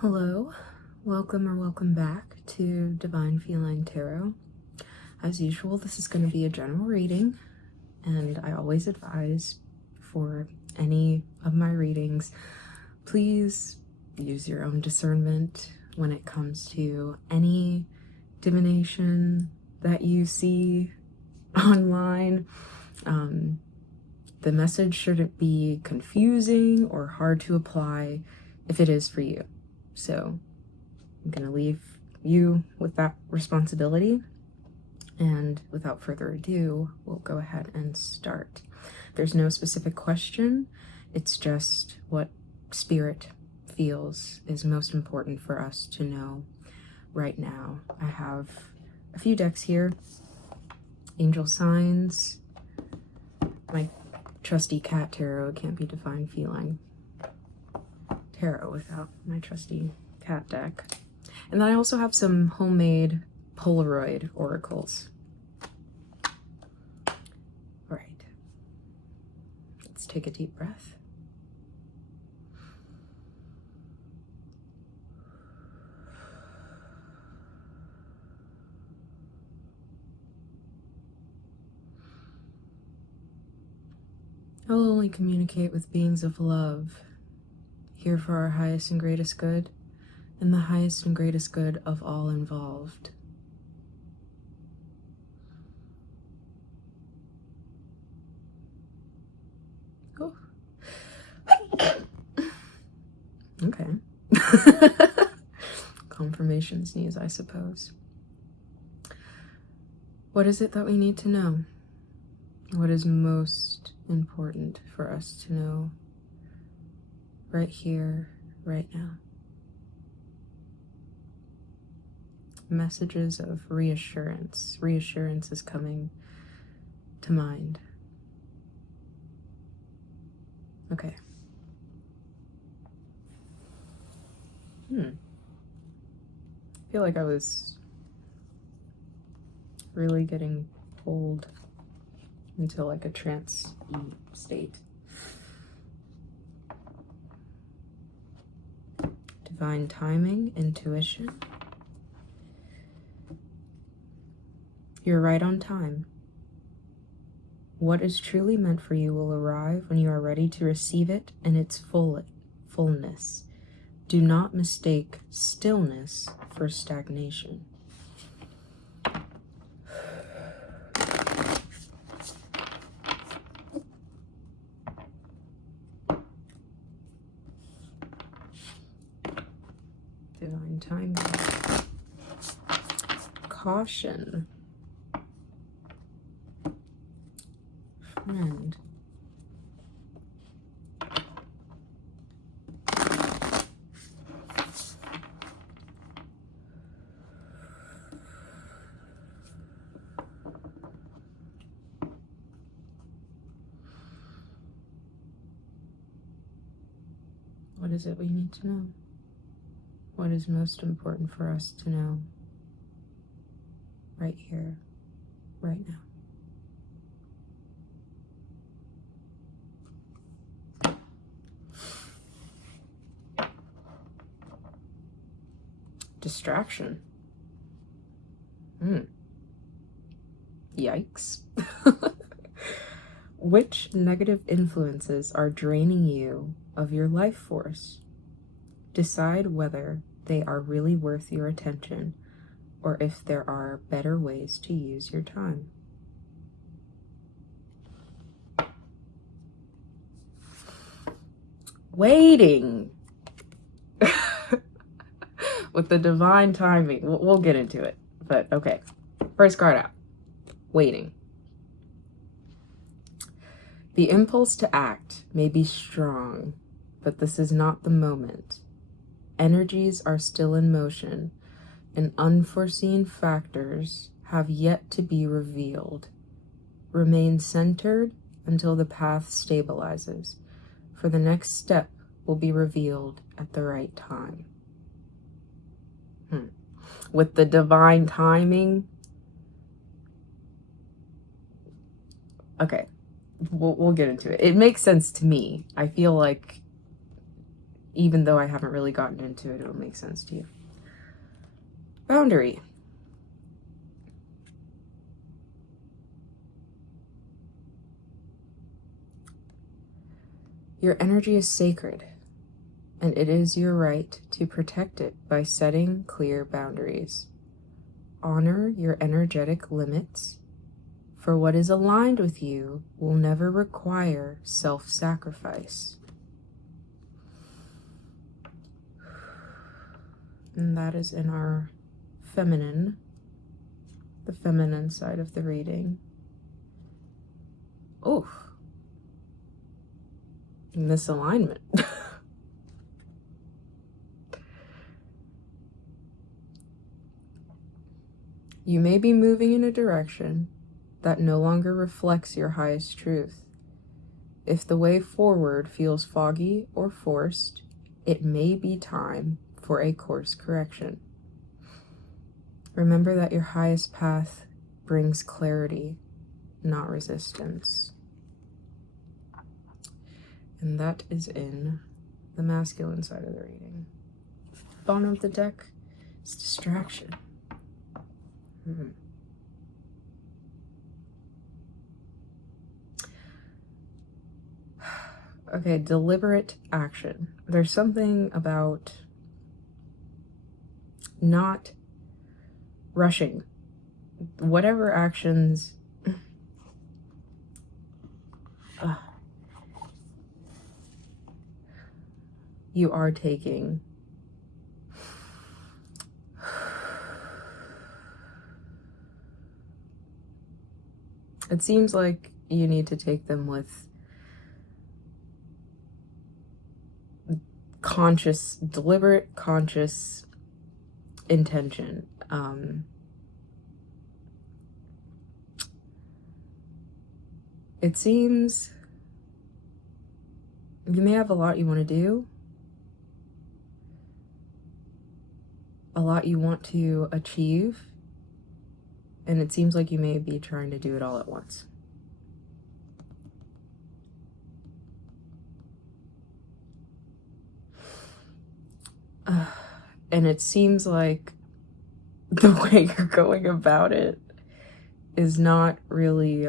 Hello, welcome or welcome back to Divinefelinee Tarot. As usual, this is going to be a general reading, and I always advise for any of my readings, please use your own discernment when it comes to any divination that you see online. The message shouldn't be confusing or hard to apply if it is for you. So I'm going to leave you with that responsibility. And without further ado, we'll go ahead and start. There's no specific question. It's just what Spirit feels is most important for us to know right now. I have a few decks here. Angel Signs. My trusty cat tarot. It can't be Divinefelinee tarot without my trusty cat deck. And then I also have some homemade Polaroid oracles. All right, let's take a deep breath. I will only communicate with beings of love, here for our highest and greatest good, and the highest and greatest good of all involved. Oh. Okay. Confirmation sneeze, I suppose. What is it that we need to know? What is most important for us to know right here, right now? Messages of reassurance. Reassurance is coming to mind. Okay. I feel like I was really getting pulled into like a trance state. Divine timing, intuition. You're right on time. What is truly meant for you will arrive when you are ready to receive it in its fullness. Do not mistake stillness for stagnation. Divine timing. Caution. Friend. What is it we need to know? What is most important for us to know right here, right now? Distraction. Yikes. Which negative influences are draining you of your life force? Decide whether they are really worth your attention or if there are better ways to use your time. Waiting. With the divine timing. We'll get into it. But okay. First card out. Waiting. The impulse to act may be strong, but this is not the moment. Energies are still in motion, and unforeseen factors have yet to be revealed. Remain centered until the path stabilizes, for the next step will be revealed at the right time. With the divine timing. Okay, we'll get into it. It makes sense to me. I feel like even though I haven't really gotten into it, it'll make sense to you. Boundary. Your energy is sacred, and it is your right to protect it by setting clear boundaries. Honor your energetic limits, for what is aligned with you will never require self-sacrifice. And that is in our feminine, the feminine side of the reading. Oh, misalignment. You may be moving in a direction that no longer reflects your highest truth. If the way forward feels foggy or forced, it may be time for a course correction. Remember that your highest path brings clarity, not resistance. And that is in the masculine side of the reading. Bottom of the deck is distraction. Okay, deliberate action. There's something about not rushing. Whatever actions you are taking, it seems like you need to take them with conscious, deliberate, conscious intention. It seems you may have a lot you want to do, a lot you want to achieve, and it seems like you may be trying to do it all at once. And it seems like the way you're going about it is not really,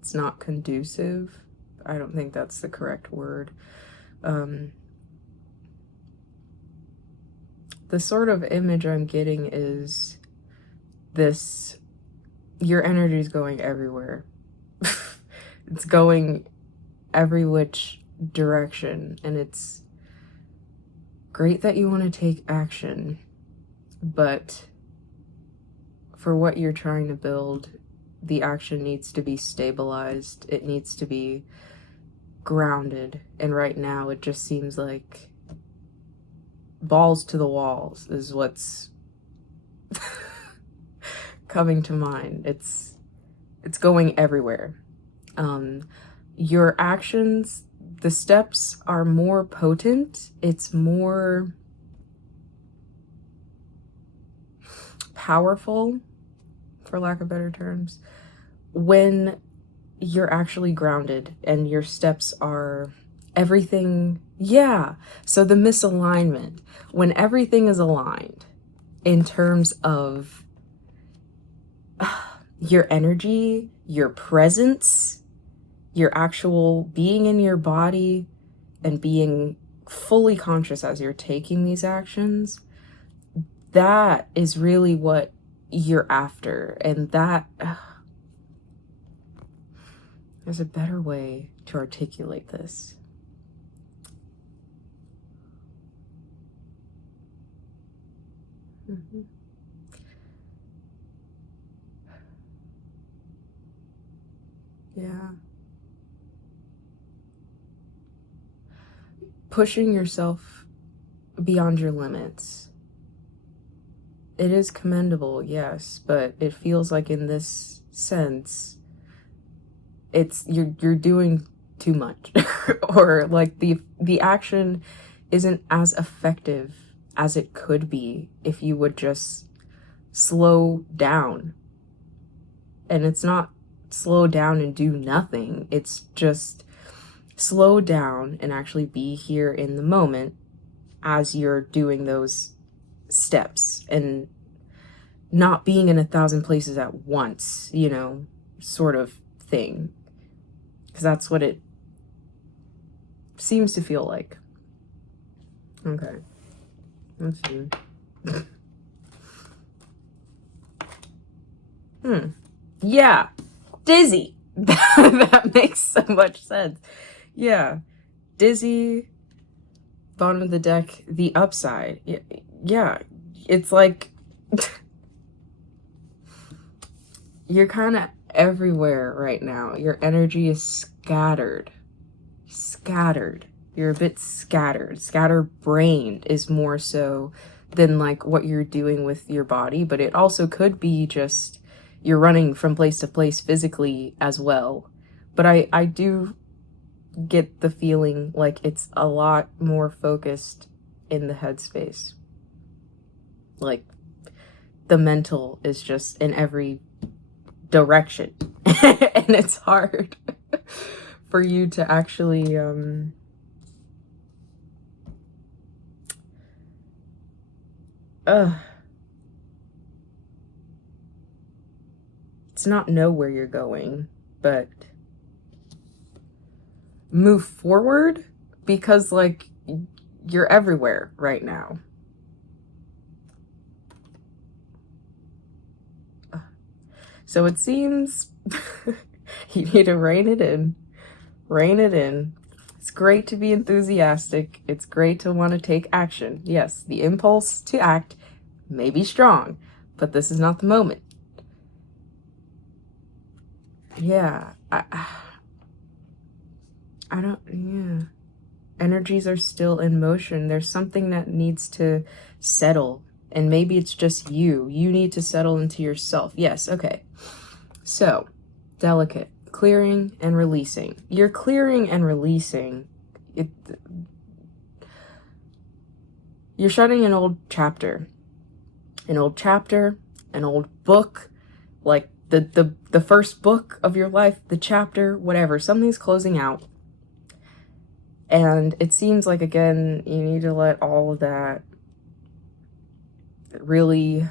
it's not conducive. I don't think that's the correct word. The sort of image I'm getting is this, your energy is going everywhere. It's going every which direction, and it's great that you want to take action, but for what you're trying to build, the action needs to be stabilized. It needs to be grounded, and right now it just seems like balls to the walls is what's coming to mind. It's going everywhere. Your actions, the steps are more potent. It's more powerful, for lack of better terms, when you're actually grounded and your steps are everything. Yeah. So the misalignment, when everything is aligned in terms of your energy, your presence, your actual being in your body, and being fully conscious as you're taking these actions, that is really what you're after. And that, there's a better way to articulate this. Yeah. Pushing yourself beyond your limits. It is commendable, yes, but it feels like in this sense, it's you're doing too much. Or like the action isn't as effective as it could be if you would just slow down. And it's not slow down and do nothing. It's just slow down and actually be here in the moment as you're doing those steps, and not being in 1,000 places at once, you know, sort of thing. Because that's what it seems to feel like. Okay. Let's see. Yeah. Dizzy. That makes so much sense. Yeah. Dizzy. Bottom of the deck. The upside. Yeah. It's like you're kind of everywhere right now. Your energy is scattered. You're a bit scattered. Scatterbrained is more so than like what you're doing with your body, but it also could be just you're running from place to place physically as well. But I do get the feeling like it's a lot more focused in the headspace. Like the mental is just in every direction. And it's hard for you to actually it's not know where you're going, but move forward, because like you're everywhere right now. So it seems you need to rein it in. Rein it in. It's great to be enthusiastic. It's great to want to take action. Yes, the impulse to act may be strong, but this is not the moment. Yeah, I don't, yeah. Energies are still in motion. There's something that needs to settle, and maybe it's just you. You need to settle into yourself. Yes, okay. So, delicate. Clearing and releasing. You're clearing and releasing. You're shutting an old chapter. An old chapter, an old book, like the first book of your life, the chapter, whatever. Something's closing out. And it seems like, again, you need to let all of that really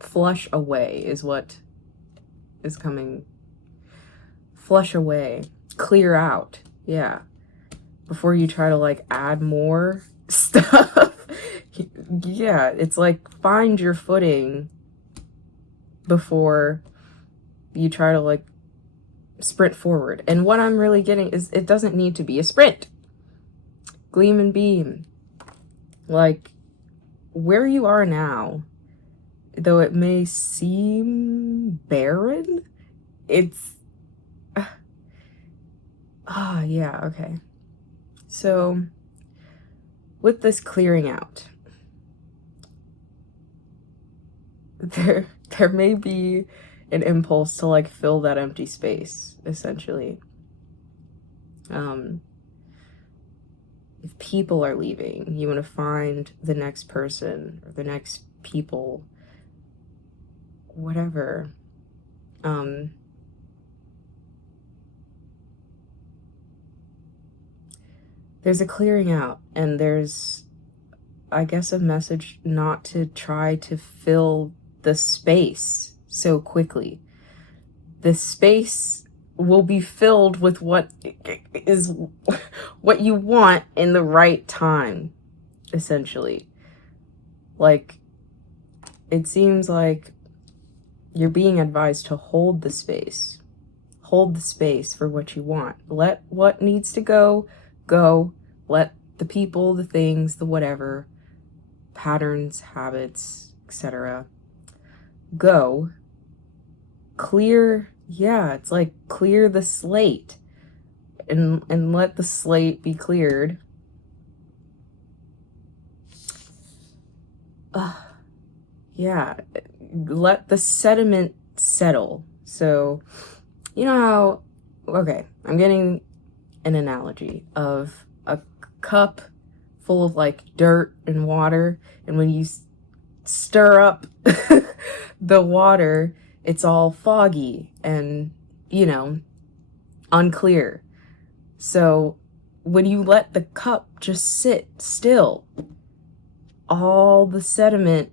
flush away is what is coming. Flush away. Clear out. Yeah. Before you try to, like, add more stuff. Yeah, it's like find your footing before you try to, like, sprint forward. And what I'm really getting is it doesn't need to be a sprint. Gleam and beam. Like, where you are now, though it may seem barren, it's yeah, okay. So with this clearing out, there may be an impulse to like fill that empty space, essentially. If people are leaving, you want to find the next person or the next people, whatever. There's a clearing out, and there's, I guess, a message not to try to fill the space so quickly. The space will be filled with what is what you want in the right time, essentially. Like, it seems like you're being advised to hold the space. Hold the space for what you want. Let what needs to go, go. Let the people, the things, the whatever, patterns, habits, etc. go. Clear, yeah, it's like clear the slate and let the slate be cleared. Yeah, let the sediment settle. So, you know how, okay, I'm getting an analogy of a cup full of like dirt and water, and when you stir up the water, it's all foggy and, you know, unclear. So when you let the cup just sit still, all the sediment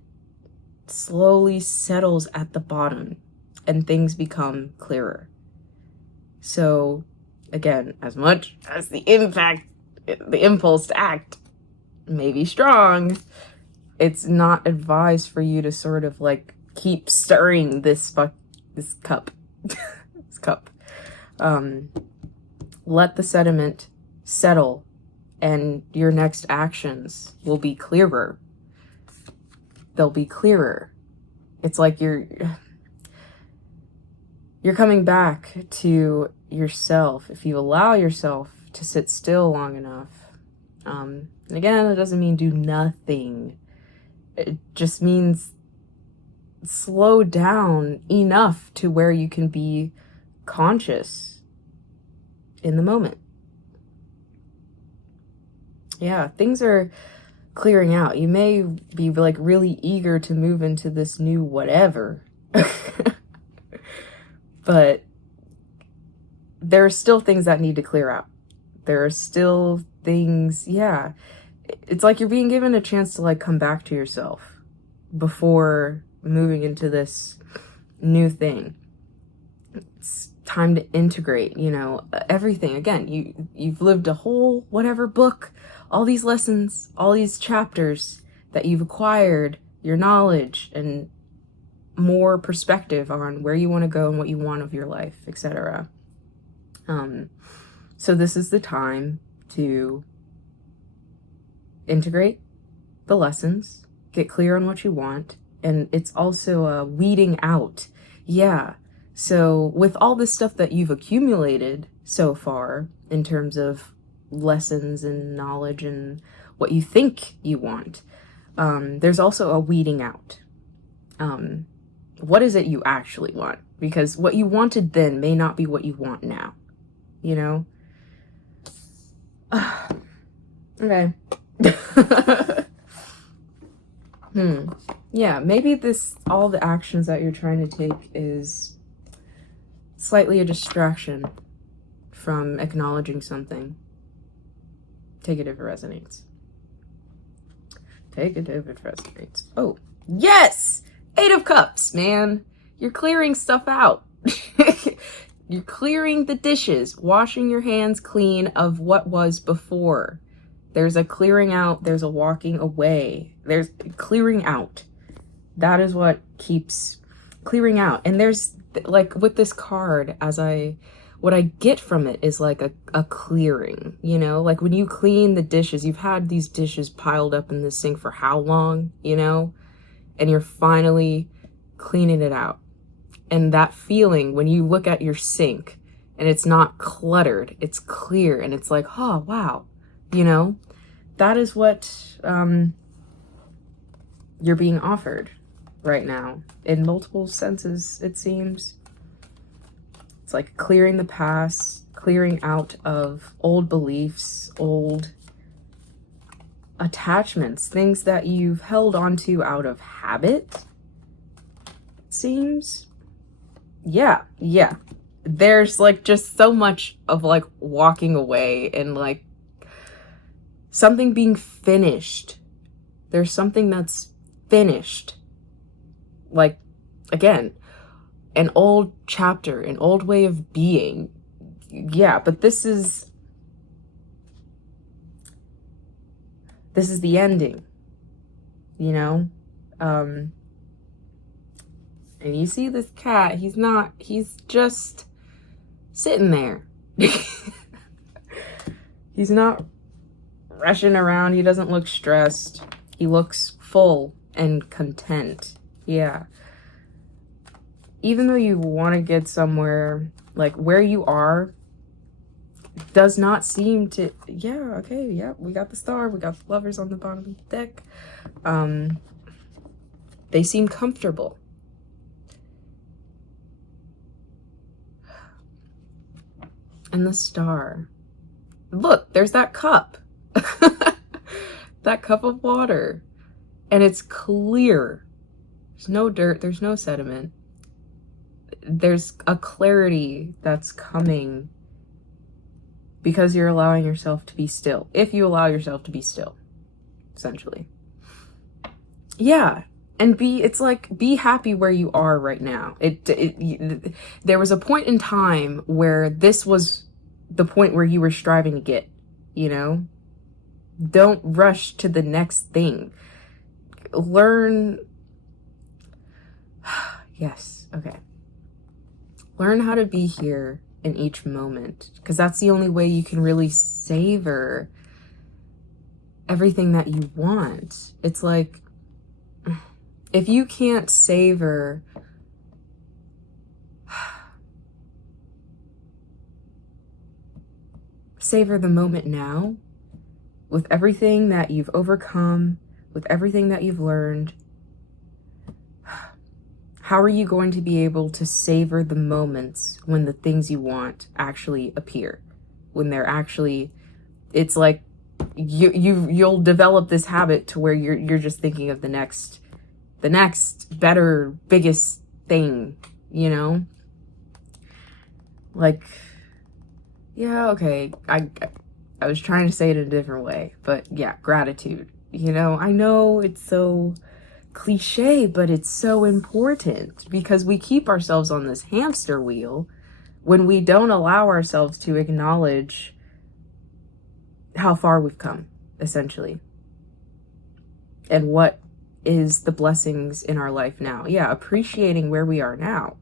slowly settles at the bottom and things become clearer. So again, as much as the impulse to act may be strong, it's not advised for you to sort of like keep stirring this cup. This cup. Let the sediment settle and your next actions will be clearer. They'll be clearer. It's like you're coming back to yourself if you allow yourself to sit still long enough. And again, that doesn't mean do nothing. It just means slow down enough to where you can be conscious in the moment. Yeah, things are clearing out. You may be like really eager to move into this new whatever. But there are still things that need to clear out. There are still things, yeah. It's like you're being given a chance to like come back to yourself before moving into this new thing. It's time to integrate, you know, everything. Again, you've lived a whole whatever book, all these lessons, all these chapters that you've acquired, your knowledge and more perspective on where you want to go and what you want of your life, etc. So this is the time to integrate the lessons, get clear on what you want, and it's also a weeding out. Yeah. So with all this stuff that you've accumulated so far in terms of lessons and knowledge and what you think you want, there's also a weeding out. What is it you actually want? Because what you wanted then may not be what you want now, you know? Okay. Yeah, maybe all the actions that you're trying to take is slightly a distraction from acknowledging something. Take it if it resonates. Take it if it resonates. Oh, yes! 8 of Cups, man. You're clearing stuff out. You're clearing the dishes, washing your hands clean of what was before. There's a clearing out, there's a walking away. There's clearing out. That is what keeps clearing out. And there's, like, with this card, what I get from it is like a clearing, you know? Like when you clean the dishes, you've had these dishes piled up in the sink for how long, you know? And you're finally cleaning it out. And that feeling when you look at your sink and it's not cluttered, it's clear, and it's like, oh, wow, you know, that is what you're being offered right now in multiple senses, it seems. It's like clearing the past, clearing out of old beliefs, old attachments, things that you've held onto out of habit, it seems. Yeah. There's like just so much of like walking away and like something being finished. There's something that's finished. Like, again, an old chapter, an old way of being. Yeah, but this is the ending, you know? And you see this cat, he's just sitting there. He's not rushing around. He doesn't look stressed. He looks full and content. Yeah. Even though you want to get somewhere, like where you are does not seem to, yeah, okay, yeah, we got the star, we got the lovers on the bottom of the deck. They seem comfortable. And the star. Look, there's that cup. That cup of water. And it's clear. There's no dirt, there's no sediment. there's a clarity that's coming because you're allowing yourself to be still. If you allow yourself to be still, essentially. Yeah. And it's like, be happy where you are right now. There was a point in time where this was the point where you were striving to get, you know? Don't rush to the next thing. Learn. Yes. Okay. Learn how to be here in each moment, because that's the only way you can really savor everything that you want. It's like, if you can't savor the moment now, with everything that you've overcome, with everything that you've learned, how are you going to be able to savor the moments when the things you want actually appear? When they're actually, it's like you'll develop this habit to where you're just thinking of the next better, biggest thing, you know? Like, yeah, okay, I was trying to say it in a different way, but yeah, gratitude. You know, I know it's so cliche, but it's so important, because we keep ourselves on this hamster wheel when we don't allow ourselves to acknowledge how far we've come, essentially, and what is the blessings in our life now. Yeah, appreciating where we are now.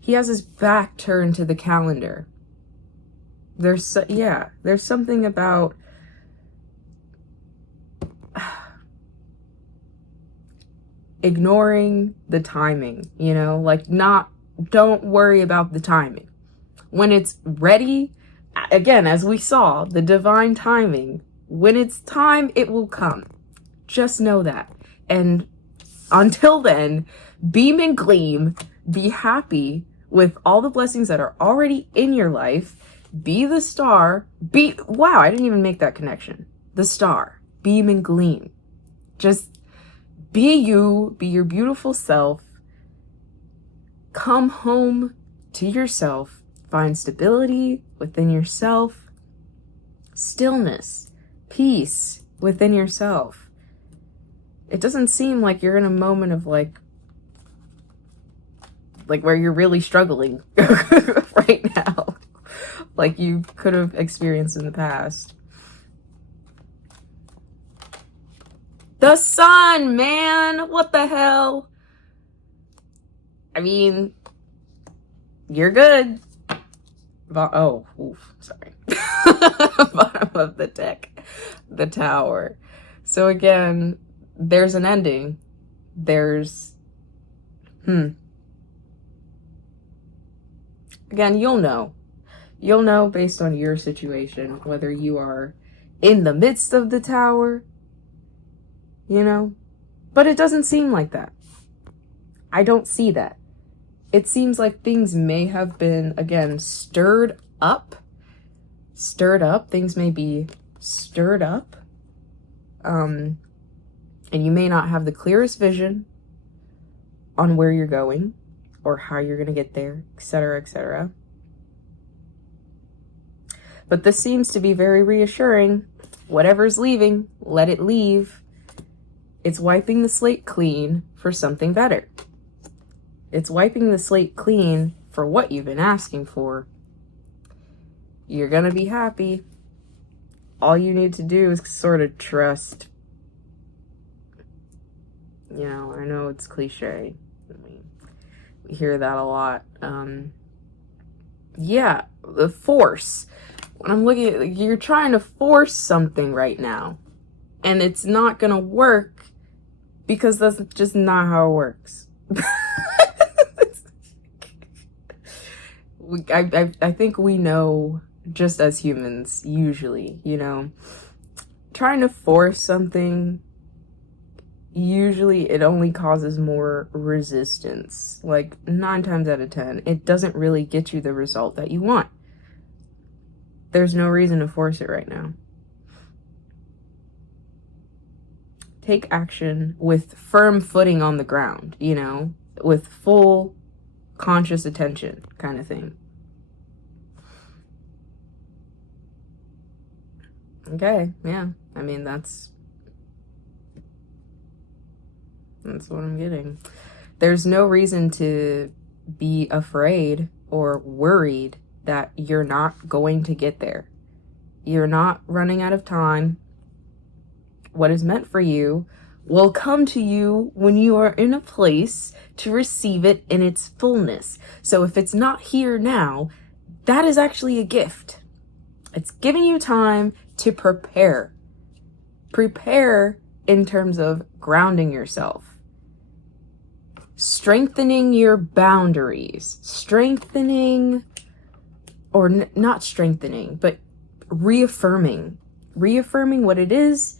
He has his back turned to the calendar. There's something about ignoring the timing, you know, like, don't worry about the timing. When it's ready, again, as we saw, the divine timing, when it's time, it will come. Just know that. And until then, beam and gleam, be happy with all the blessings that are already in your life. Be the star. Wow, I didn't even make that connection. The star. Beam and gleam. Just be you. Be your beautiful self. Come home to yourself. Find stability within yourself. Stillness. Peace within yourself. It doesn't seem like you're in a moment of like where you're really struggling right now, like you could have experienced in the past. The sun, man, what the hell? I mean, you're good. Oh, oof, sorry. Bottom of the deck, the tower. So again, there's an ending. There's, Again, you'll know. You'll know based on your situation, whether you are in the midst of the tower, you know? But it doesn't seem like that. I don't see that. It seems like things may have been, again, stirred up. Things may be stirred up. And you may not have the clearest vision on where you're going or how you're going to get there, etc., etc. But this seems to be very reassuring. Whatever's leaving, let it leave. It's wiping the slate clean for something better. It's wiping the slate clean for what you've been asking for. You're going to be happy. All you need to do is sort of trust. You know, I know it's cliche. We hear that a lot. Yeah, the force. When I'm looking at, you're trying to force something right now, and it's not gonna work because that's just not how it works. I think we know, just as humans, usually, you know, trying to force something, usually it only causes more resistance. Like 9 times out of 10, it doesn't really get you the result that you want. There's no reason to force it right now. take action with firm footing on the ground, you know, with full conscious attention kind of thing. Okay, yeah. I mean, that's what I'm getting. There's no reason to be afraid or worried that you're not going to get there. You're not running out of time. What is meant for you will come to you when you are in a place to receive it in its fullness. So if it's not here now, that is actually a gift. It's giving you time to prepare. Prepare in terms of grounding yourself, strengthening your boundaries, strengthening, or not strengthening, but reaffirming what it is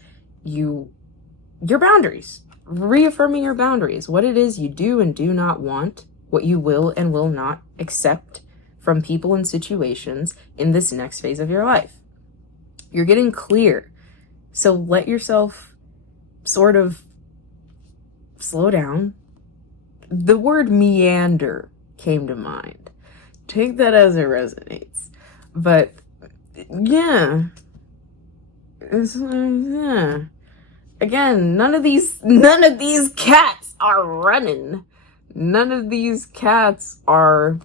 your boundaries, reaffirming your boundaries, what it is you do and do not want, what you will and will not accept from people and situations in this next phase of your life. You're getting clear. So let yourself sort of slow down. The word meander came to mind. Take that as it resonates. But yeah. Yeah. Again, none of these cats are running. None of these cats are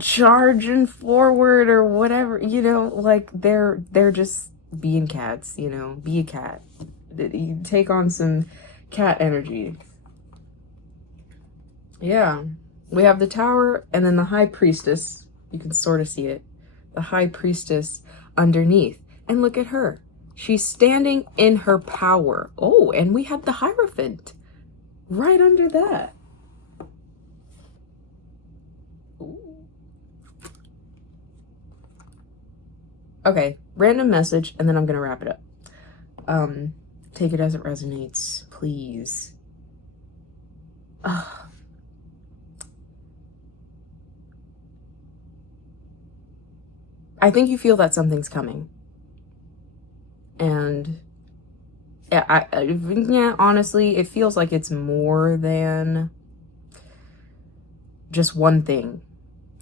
charging forward or whatever, you know, like they're just being cats, you know. Be a cat. You take on some cat energy. Yeah. We have the tower and then the high priestess. You can sort of see it. The high priestess underneath. And look at her. She's standing in her power. Oh, and we have the Hierophant right under that. Ooh. Okay, random message, and then I'm gonna wrap it up. Take it as it resonates, please. I think you feel that something's coming. And yeah, honestly, it feels like it's more than just one thing.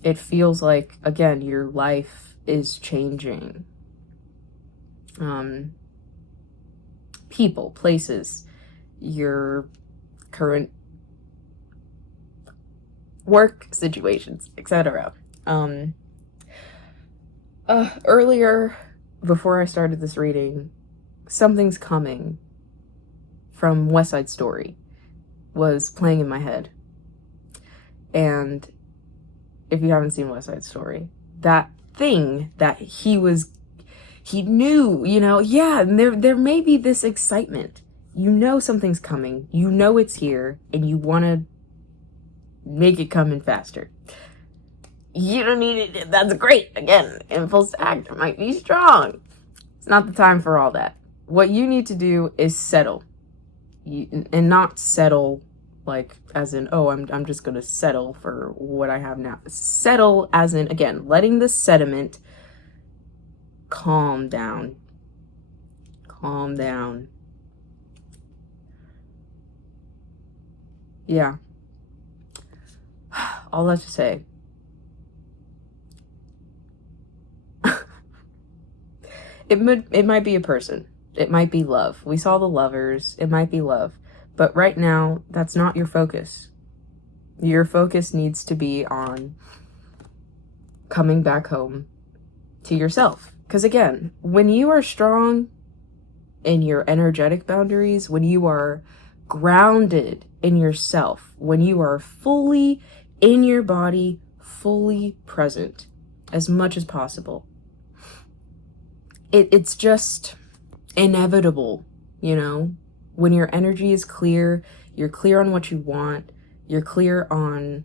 It feels like, again, your life is changing. People, places, your current work situations, etc. Earlier, before I started this reading, Something's Coming from West Side Story was playing in my head. And if you haven't seen West Side Story, that thing that he knew, you know, yeah, and there may be this excitement. You know something's coming, you know it's here, and you want to make it come in faster. You don't need it. That's great. Again, impulse to act might be strong. It's not the time for all that. What you need to do is settle. And not settle like as in, oh, I'm just going to settle for what I have now. Settle as in, again, letting the sediment calm down. Calm down. Yeah. All that to say. It might be a person. It might be love. We saw the lovers. It might be love. But right now, that's not your focus. Your focus needs to be on coming back home to yourself. Because again, when you are strong in your energetic boundaries, when you are grounded in yourself, when you are fully in your body, fully present as much as possible, it's just inevitable, you know? When your energy is clear, you're clear on what you want, you're clear on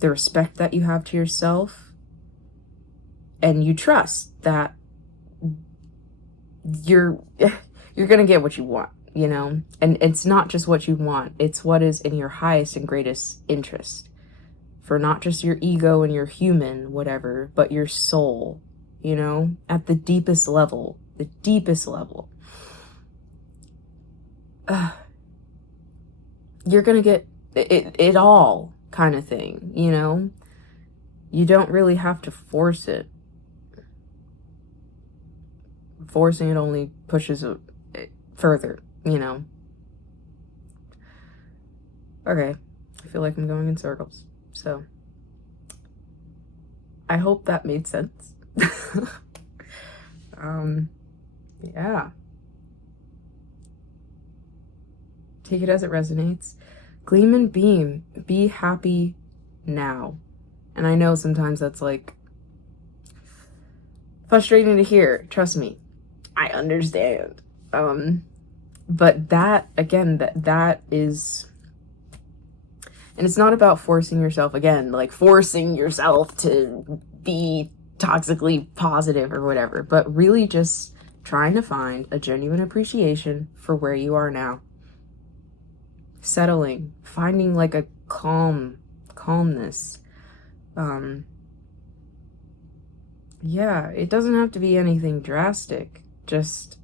the respect that you have to yourself, and you trust that you're gonna get what you want, you know? And it's not just what you want, it's what is in your highest and greatest interest. For not just your ego and your human, whatever, but your soul, you know? At the deepest level, the deepest level. you're gonna get it all kind of thing, you know? You don't really have to force it. Forcing it only pushes it further, you know? Okay, I feel like I'm going in circles. So, I hope that made sense. Yeah. Take it as it resonates. Gleam and beam. Be happy now. And I know sometimes that's like frustrating to hear. Trust me. I understand. But that, again, that is, and it's not about forcing yourself, again, like forcing yourself to be toxically positive or whatever, but really just trying to find a genuine appreciation for where you are now. Settling, finding like a calmness. Yeah, it doesn't have to be anything drastic. Just,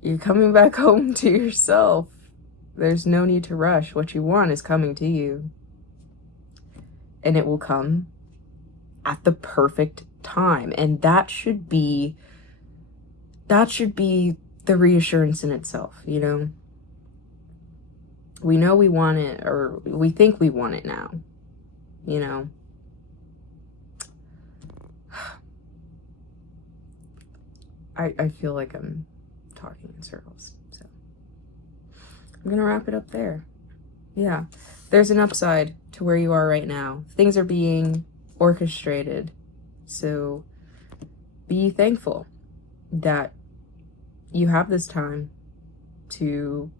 you're coming back home to yourself. There's no need to rush. What you want is coming to you. And it will come at the perfect time. And that should be the reassurance in itself, you know? We know we want it, or we think we want it now, you know? I feel like I'm talking in circles, so I'm gonna wrap it up there. Yeah, there's an upside to where you are right now. Things are being orchestrated, so be thankful that you have this time to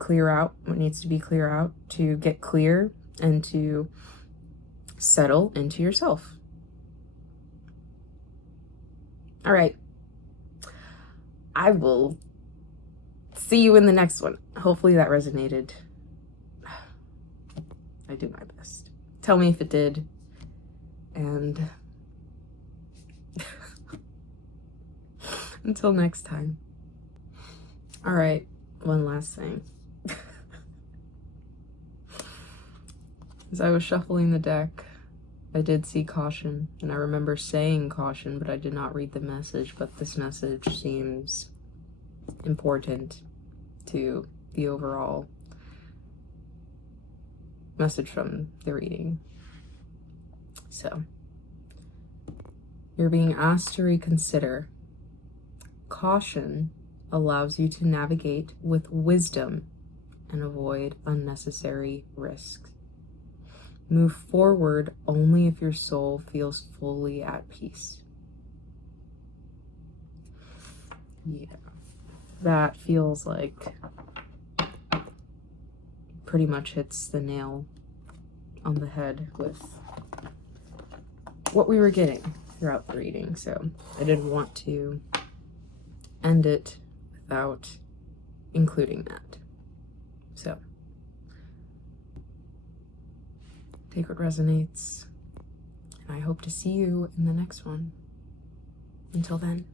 clear out what needs to be clear out, to get clear, and to settle into yourself. All right. I will see you in the next one. Hopefully that resonated. I do my best. Tell me if it did. And until next time. All right, one last thing. As I was shuffling the deck, I did see caution, and I remember saying caution, but I did not read the message. But this message seems important to the overall message from the reading. So, you're being asked to reconsider. Caution allows you to navigate with wisdom and avoid unnecessary risks. Move forward only if your soul feels fully at peace. Yeah, that feels like pretty much hits the nail on the head with what we were getting throughout the reading. So I didn't want to end it without including that. So take what resonates, and I hope to see you in the next one. Until then.